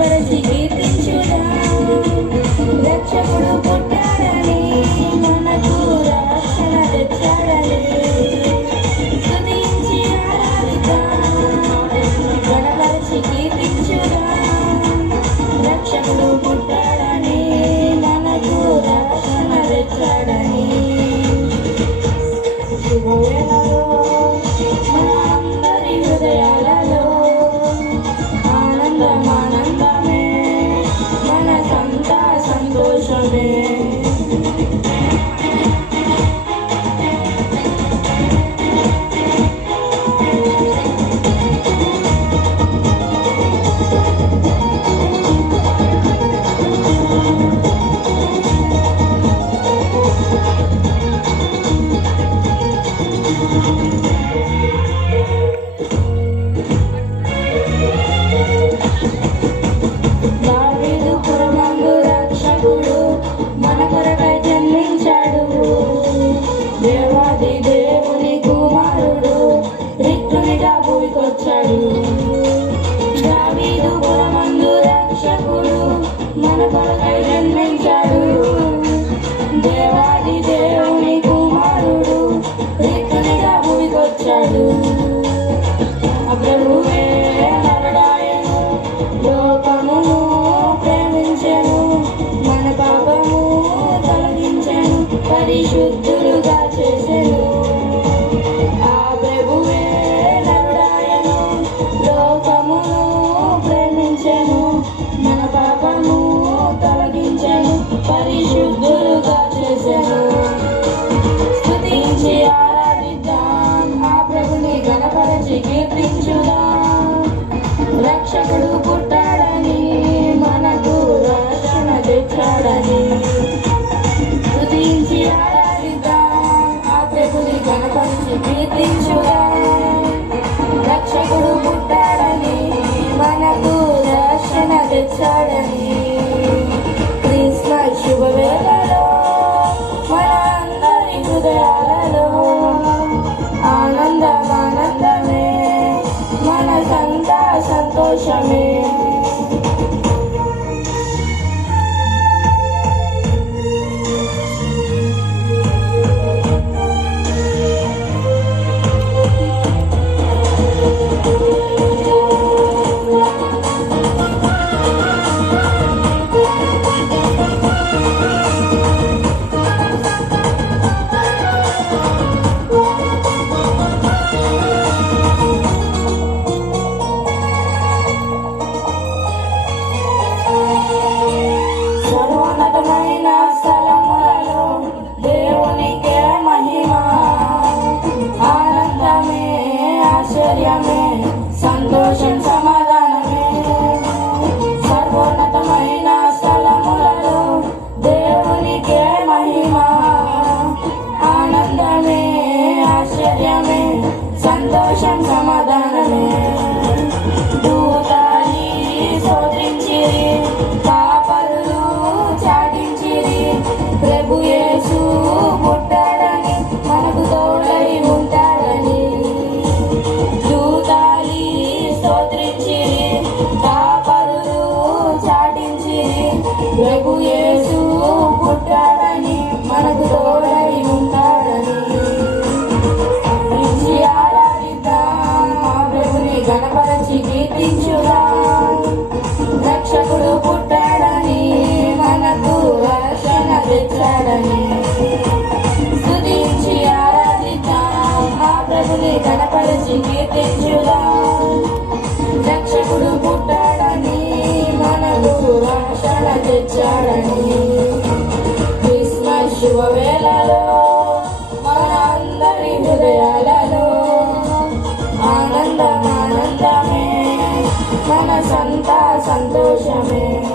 గణపరచి కీర్తించుదా రక్షకుడు పుట్టాడని మనకు రక్షణ తెచ్చాడని స్తుతించి ఆరాధిద్దాం గణపరచి కీర్తించుదా రక్షకుడు పుట్టాడని మనకు రక్షణ తెచ్చాడని శుభవేళలో మన అందరి హృదయాలలో ఆనందమే మన సంతోషమే దావీదుపురమందు రక్షకుడు మన కొరకై జన్మించాడు దేవాది దేవుని కుమారుడు రిక్తునిగా భూమికొచ్చాడు ప్రభువే నరుడాయను లోకమును ప్రేమించెను మన పాపము తొలగించెను పరిశుద్ధులుగా చేసెను పరిశుద్ధులుగా చేసెను స్తుతించి ఆరాధిద్దాం ఆ ప్రభుని గణపరచి కీర్తించుదాం రక్షకుడు పుట్టాడని మనకు రక్షణ తెచ్చాడని స్తుతించి ఆరాధిద్దాం ఆ ప్రభుని గణపరచి కీర్తించుదాం రక్షకుడు పుట్టాడని మనకు రక్షణ తెచ్చాడని శుభవేళలో మన అందరి హృదయాలలో ఆనందమే మన సంతోషమే స్థలములలో దేవునికే మహిమ ఆనందమే ఆశ్చర్యమే సంతోషం సమాధానమే సర్వోన్నతమైన స్థలములలో దేవునికే మహిమ ఆనందమే ఆశ్చర్యమే సంతోషం సమాధానమే ప్రభు యేసు పుట్టాడని మనకు తోడై ఉంటాడని దూతాలి స్తోత్రించిరి కాపరులు చాటించిరి ప్రభు యేసు పుట్టాడని మనకు తోడై ఉంటాడని ఆరాధిద్దాం ఆ ప్రభుని గణపరచి కీర్తించుదాం రక్షకుడు పుట్టాడని మనకు రక్షణ తెచ్చాడని స్తుతించి ఆరాధిద్దాం ఆ ప్రభుని గణపరచి కీర్తించుదాం రక్షకుడు పుట్టాడని మనకు రక్షణ తెచ్చాడని క్రిస్మస్ శుభవేళలో మన అందరి హృదయాలలో ఆనందమే మన సంతోషమే